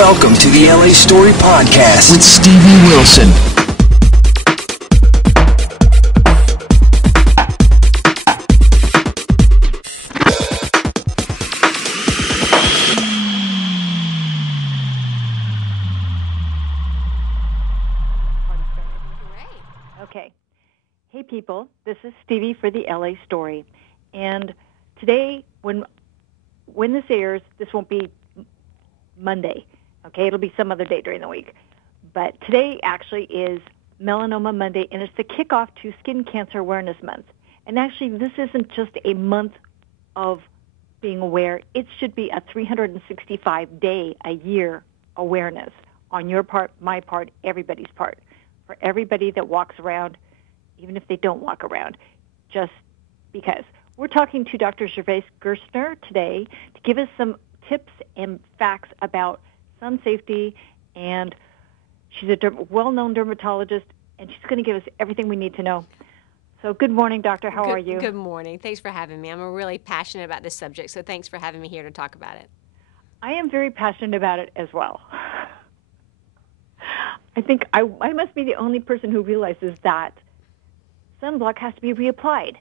Welcome to the LA Story Podcast with Stevie Wilson. Okay. Hey people, this is Stevie for the LA Story. And today, when this airs, this won't be Monday. Okay, it'll be some other day during the week. But today actually is Melanoma Monday, and it's the kickoff to Skin Cancer Awareness Month. And actually, this isn't just a month of being aware. It should be a 365-day a year awareness on your part, my part, everybody's part. For everybody that walks around, even if they don't walk around, just because. We're talking to Dr. Gervaise Gerstner today to give us some tips and facts about sun safety, and she's a well-known dermatologist, and she's going to give us everything we need to know. So good morning, doctor. How are you? Good morning. Thanks for having me. I'm really passionate about this subject, so thanks for having me here to talk about it. I am very passionate about it as well. I think I must be the only person who realizes that sunblock has to be reapplied.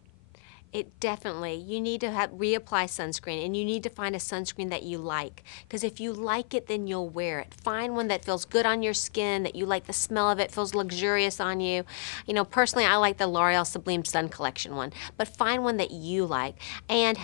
It definitely, you need to reapply sunscreen, and you need to find a sunscreen that you like, because if you like it, then you'll wear it. Find one that feels good on your skin, that you like the smell of it, feels luxurious on you. You know, personally, I like the L'Oreal Sublime Sun Collection one, but find one that you like, and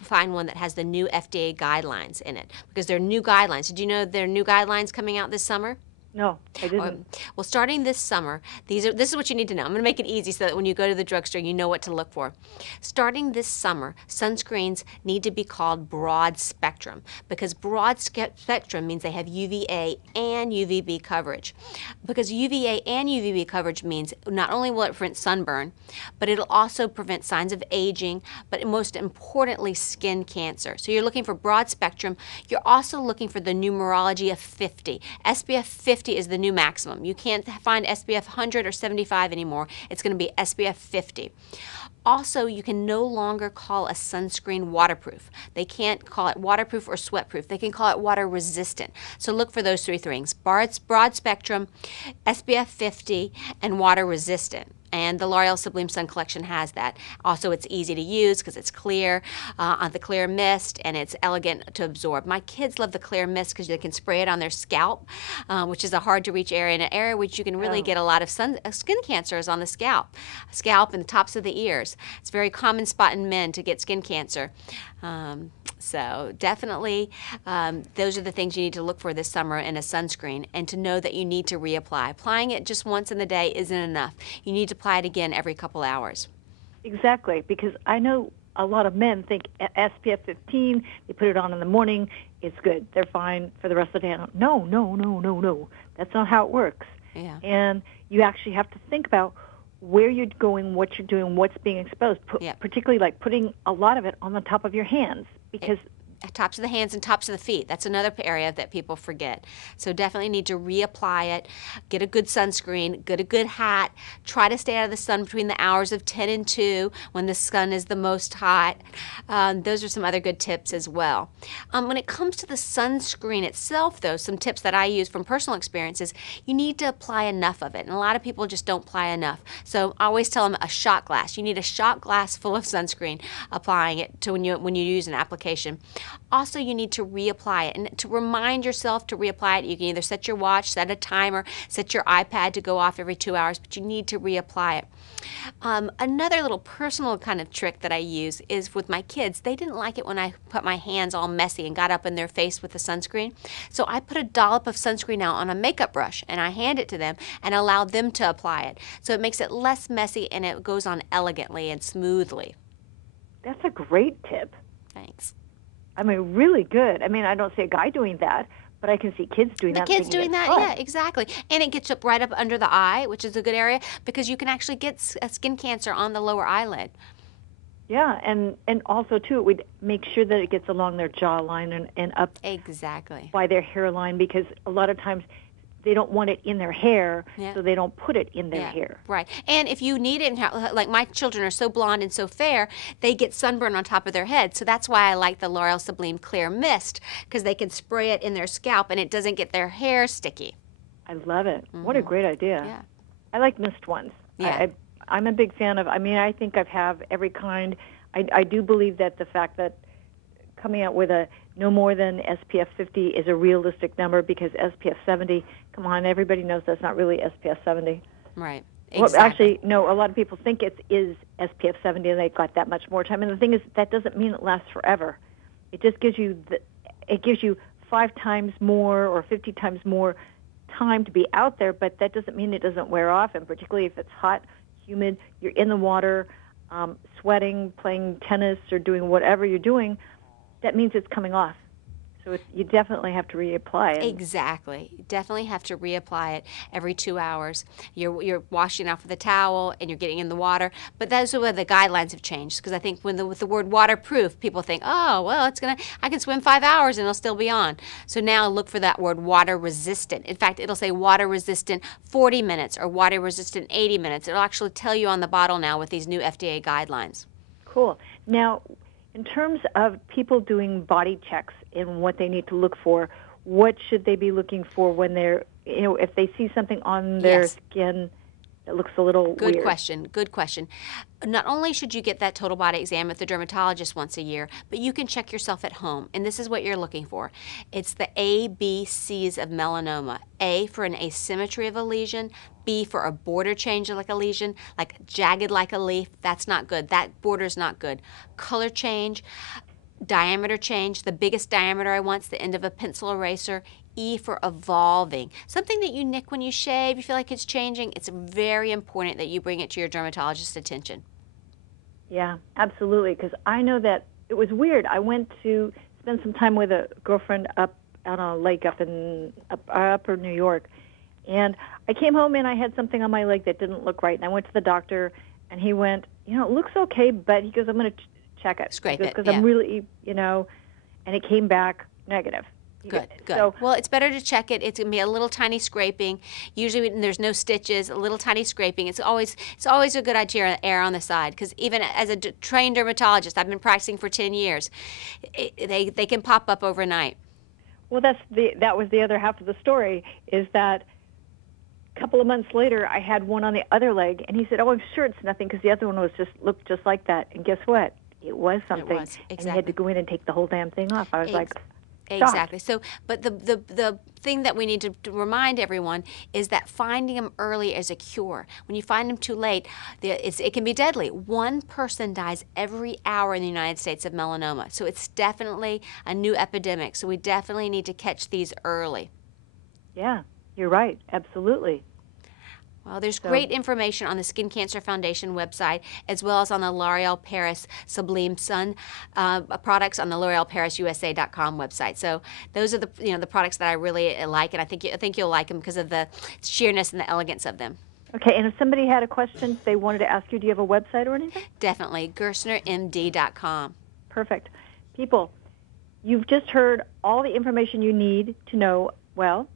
find one that has the new FDA guidelines in it, because there are new guidelines. Did you know there are new guidelines coming out this summer? No, I didn't. Well, starting this summer, this is what you need to know. I'm going to make it easy so that when you go to the drugstore, you know what to look for. Starting this summer, sunscreens need to be called broad spectrum, because broad spectrum means they have UVA and UVB coverage. Because UVA and UVB coverage means not only will it prevent sunburn, but it'll also prevent signs of aging, but most importantly, skin cancer. So you're looking for broad spectrum. You're also looking for the numerology of 50. SPF 50 is the new maximum. You can't find SPF 100 or 75 anymore. It's going to be SPF 50. Also, you can no longer call a sunscreen waterproof. They can't call it waterproof or sweatproof. They can call it water resistant. So look for those three things: broad spectrum, SPF 50, and water resistant. And the L'Oreal Sublime Sun Collection has that. Also, it's easy to use because it's clear, on the clear mist, and it's elegant to absorb. My kids love the clear mist because they can spray it on their scalp, which is a hard-to-reach area, and an area which you can really get a lot of skin cancers on the scalp and the tops of the ears. It's a very common spot in men to get skin cancer. So definitely, those are the things you need to look for this summer in a sunscreen, and to know that you need to reapply. Applying it just once in the day isn't enough. You need to apply it again every couple hours. Exactly, because I know a lot of men think SPF 15, they put it on in the morning, it's good. They're fine for the rest of the day. No. That's not how it works. Yeah. And you actually have to think about where you're going, what you're doing, what's being exposed, particularly like putting a lot of it on the top of your hands, because tops of the hands and tops of the feet. That's another area that people forget. So definitely need to reapply it. Get a good sunscreen, get a good hat. Try to stay out of the sun between the hours of 10 and 2 when the sun is the most hot. Those are some other good tips as well. When it comes to the sunscreen itself, though, some tips that I use from personal experiences, you need to apply enough of it. And a lot of people just don't apply enough. So I always tell them a shot glass. You need a shot glass full of sunscreen, applying it to when you use an application. Also, you need to reapply it, and to remind yourself to reapply it, you can either set your watch, set a timer, set your iPad to go off every 2 hours, but you need to reapply it. Another little personal kind of trick that I use is with my kids. They didn't like it when I put my hands all messy and got up in their face with the sunscreen. So I put a dollop of sunscreen out on a makeup brush, and I hand it to them and allow them to apply it. So it makes it less messy, and it goes on elegantly and smoothly. That's a great tip. Thanks. I mean, really good. I mean, I don't see a guy doing that, but I can see kids doing that. The kids doing that, yeah, exactly. And it gets up right up under the eye, which is a good area, because you can actually get skin cancer on the lower eyelid. Yeah, and also, too, it would make sure that it gets along their jawline and up exactly by their hairline, because a lot of times they don't want it in their hair, Yeah. so they don't put it in their hair. Right. And if you need it, like my children are so blonde and so fair, they get sunburn on top of their head. So that's why I like the L'Oreal Sublime Clear Mist, because they can spray it in their scalp and it doesn't get their hair sticky. I love it. What a great idea. Yeah. I like mist ones. Yeah. I'm a big fan of, I think I have every kind. I do believe that the fact that coming out with a no more than SPF 50 is a realistic number, because SPF 70, come on, everybody knows that's not really SPF 70. Right. Well, Exactly. actually, no, a lot of people think it is SPF 70 and they've got that much more time. And the thing is, that doesn't mean it lasts forever. It just gives you, it gives you 5 times more or 50 times more time to be out there, but that doesn't mean it doesn't wear off, and particularly if it's hot, humid, you're in the water, sweating, playing tennis, or doing whatever you're doing, that means it's coming off. So you definitely have to reapply it. Exactly. You definitely have to reapply it every 2 hours. You're washing it off with a towel and you're getting in the water. But those are where the guidelines have changed, because I think with the word waterproof, people think, oh, well, I can swim 5 hours and it'll still be on. So now look for that word water resistant. In fact, it'll say water resistant 40 minutes or water resistant 80 minutes. It'll actually tell you on the bottle now with these new FDA guidelines. Cool. Now, in terms of people doing body checks and what they need to look for, what should they be looking for when they're, if they see something on their skin that looks a little weird? Good question. Not only should you get that total body exam at the dermatologist once a year, but you can check yourself at home. And this is what you're looking for. It's the ABCs of melanoma. A for an asymmetry of a lesion. B for a border change like a lesion, like jagged like a leaf. That's not good. That border's not good. Color change, diameter change. The biggest diameter I want's the end of a pencil eraser. E for evolving. Something that you nick when you shave, you feel like it's changing. It's very important that you bring it to your dermatologist's attention. Yeah, absolutely, because I know that it was weird. I went to spend some time with a girlfriend up on a lake up in upper New York, and I came home and I had something on my leg that didn't look right, and I went to the doctor, and he went, it looks okay, but he goes, I'm going to check it. Scrape it, because I'm really, and it came back negative. Good. So, well, it's better to check it. It's going to be a little tiny scraping. Usually when there's no stitches, a little tiny scraping. It's always a good idea to err on the side, because even as a trained dermatologist, I've been practicing for 10 years, they can pop up overnight. Well, that was the other half of the story, is that a couple of months later, I had one on the other leg, and he said, I'm sure it's nothing, because the other one looked just like that. And guess what? It was something. It was, exactly. And he had to go in and take the whole damn thing off. I was like, exactly. So, but the thing that we need to remind everyone is that finding them early is a cure. When you find them too late, it can be deadly. 1 person dies every hour in the United States of melanoma. So it's definitely a new epidemic. So we definitely need to catch these early. Yeah, you're right. Absolutely. Well, there's great information on the Skin Cancer Foundation website, as well as on the L'Oreal Paris Sublime Sun products on the L'OrealParisUSA.com website. So those are the products that I really like, and I think you'll like them because of the sheerness and the elegance of them. Okay, and if somebody had a question they wanted to ask you, do you have a website or anything? Definitely, GerstnerMD.com. Perfect. People, you've just heard all the information you need to know, well,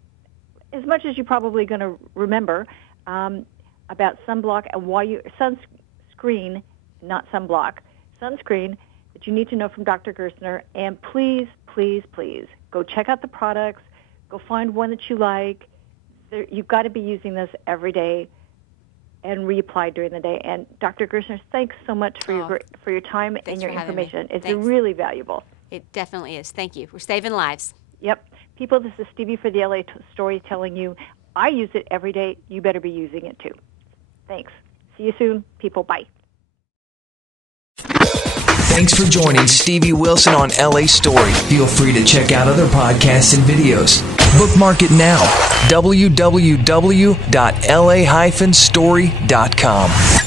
as much as you're probably going to remember, about sunblock and why sunscreen, not sunblock, sunscreen that you need to know from Dr. Gerstner. And please, please, please go check out the products. Go find one that you like. You've got to be using this every day and reapply during the day. And Dr. Gerstner, thanks so much for your time and your information. It's really valuable. It definitely is. Thank you. We're saving lives. Yep. People, this is Stevie for the LA Story telling you, I use it every day. You better be using it too. Thanks. See you soon, people. Bye. Thanks for joining Stevie Wilson on LA Story. Feel free to check out other podcasts and videos. Bookmark it now. www.la-story.com.